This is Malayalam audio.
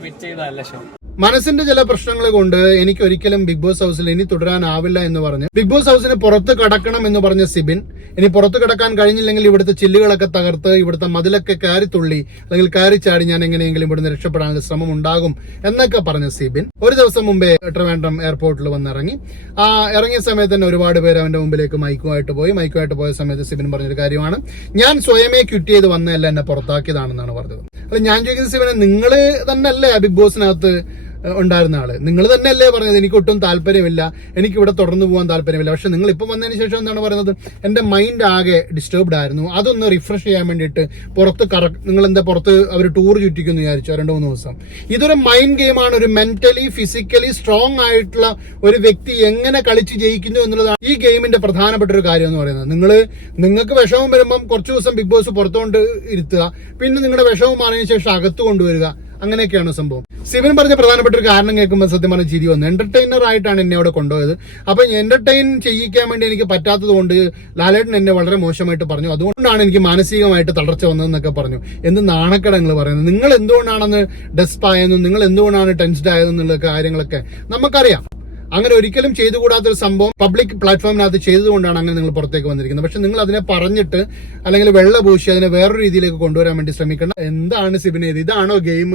ക്വിറ്റ് ചെയ്തതല്ല ഷോ. മനസ്സിന്റെ ചില പ്രശ്നങ്ങൾ കൊണ്ട് എനിക്ക് ഒരിക്കലും ബിഗ് ബോസ് ഹൗസിൽ ഇനി തുടരാനാവില്ല എന്ന് പറഞ്ഞ് ബിഗ് ബോസ് ഹൗസിന് പുറത്ത് കടക്കണം എന്ന് പറഞ്ഞ സിബിൻ ഇനി പുറത്ത് കടക്കാൻ കഴിഞ്ഞില്ലെങ്കിൽ ഇവിടുത്തെ ചില്ലുകളൊക്കെ തകർത്ത് ഇവിടുത്തെ മതിലൊക്കെ കയറിത്തുള്ളി അല്ലെങ്കിൽ കയറിച്ചാടി ഞാൻ എങ്ങനെയെങ്കിലും ഇവിടുന്ന് രക്ഷപ്പെടാനുള്ള ശ്രമം ഉണ്ടാകും എന്നൊക്കെ പറഞ്ഞ സിബിൻ ഒരു ദിവസം മുമ്പേ ട്രിവാൻഡ്രം എയർപോർട്ടിൽ വന്നിറങ്ങി. ഇറങ്ങിയ സമയത്ത് തന്നെ ഒരുപാട് പേര് അവന്റെ മുമ്പിലേക്ക് മൈക്കുമായിട്ട് പോയ സമയത്ത് സിബിൻ പറഞ്ഞൊരു കാര്യമാണ്, ഞാൻ സ്വയമേ ക്വിറ്റ് ചെയ്ത് വന്നതല്ല, എന്നെ പുറത്താക്കിയതാണെന്നാണ് പറഞ്ഞത്. അല്ല, ഞാൻ ചോദിക്കുന്ന സിബിനെ, നിങ്ങള് തന്നെയല്ലേ ബിഗ് ബോസിനകത്ത് ഉണ്ടായിരുന്ന ആള്, നിങ്ങൾ തന്നെയല്ലേ പറഞ്ഞത് എനിക്ക് ഒട്ടും താല്പര്യമില്ല, എനിക്ക് ഇവിടെ തുടർന്ന് പോകാൻ താല്പര്യമില്ല. പക്ഷെ നിങ്ങൾ ഇപ്പം വന്നതിന് ശേഷം എന്താണ് പറയുന്നത്, എന്റെ മൈൻഡ് ആകെ ഡിസ്റ്റർബ്ഡ് ആയിരുന്നു, അതൊന്ന് റിഫ്രഷ് ചെയ്യാൻ വേണ്ടിയിട്ട് നിങ്ങൾ എന്താ പുറത്ത് അവർ ടൂർ ചുറ്റിക്കുന്നു വിചാരിച്ചു 2-3 ദിവസം. ഇതൊരു മൈൻഡ് ഗെയിമാണ്. ഒരു മെന്റലി ഫിസിക്കലി സ്ട്രോങ് ആയിട്ടുള്ള ഒരു വ്യക്തി എങ്ങനെ കളിച്ച് ജയിക്കുന്നു എന്നുള്ളതാണ് ഈ ഗെയിമിന്റെ പ്രധാനപ്പെട്ട ഒരു കാര്യം എന്ന് പറയുന്നത്. നിങ്ങൾക്ക് വിഷമം വരുമ്പം കുറച്ചു ദിവസം ബിഗ് ബോസ് പുറത്തുകൊണ്ട് ഇരുത്തുക, പിന്നെ നിങ്ങളുടെ വിഷമം മാറിയതിനു ശേഷം അകത്ത് കൊണ്ടുവരിക, അങ്ങനെയൊക്കെയാണ് സംഭവം. സിബിൻ പറഞ്ഞ പ്രധാനപ്പെട്ട ഒരു കാരണം കേൾക്കുമ്പോൾ സത്യം പറഞ്ഞ ചിരി വന്നു. എന്റർടൈനർ ആയിട്ടാണ് എന്നെ അവിടെ കൊണ്ടുപോയത്. അപ്പൊ എന്റർടൈൻ ചെയ്യിക്കാൻ വേണ്ടി എനിക്ക് പറ്റാത്തത് കൊണ്ട് ലാലേട്ടൻ എന്നെ വളരെ മോശമായിട്ട് പറഞ്ഞു, അതുകൊണ്ടാണ് എനിക്ക് മാനസികമായിട്ട് തളർച്ച വന്നതെന്നൊക്കെ പറഞ്ഞു. എന്ത് നാണക്കേട് നിങ്ങൾ പറയുന്നത്? നിങ്ങൾ എന്തുകൊണ്ടാണെന്ന് ഡെസ്പ് ആയെന്നും നിങ്ങൾ എന്തുകൊണ്ടാണ് ടെൻസ്ഡ് ആയതെന്നുള്ള കാര്യങ്ങളൊക്കെ നമുക്കറിയാം. അങ്ങനെ ഒരിക്കലും ചെയ്തുകൂടാത്തൊരു സംഭവം പബ്ലിക് പ്ലാറ്റ്ഫോമിനകത്ത് ചെയ്തുകൊണ്ടാണ് അങ്ങനെ നിങ്ങൾ പുറത്തേക്ക് വന്നിരിക്കുന്നത്. പക്ഷെ നിങ്ങൾ അതിനെ പറഞ്ഞിട്ട് അല്ലെങ്കിൽ വെള്ള പൂശി അതിനെ വേറൊരു രീതിയിലേക്ക് കൊണ്ടുവരാൻ വേണ്ടി ശ്രമിക്കണം. എന്താണ് സിബിനെ, ഇതാണോ ഗെയിം?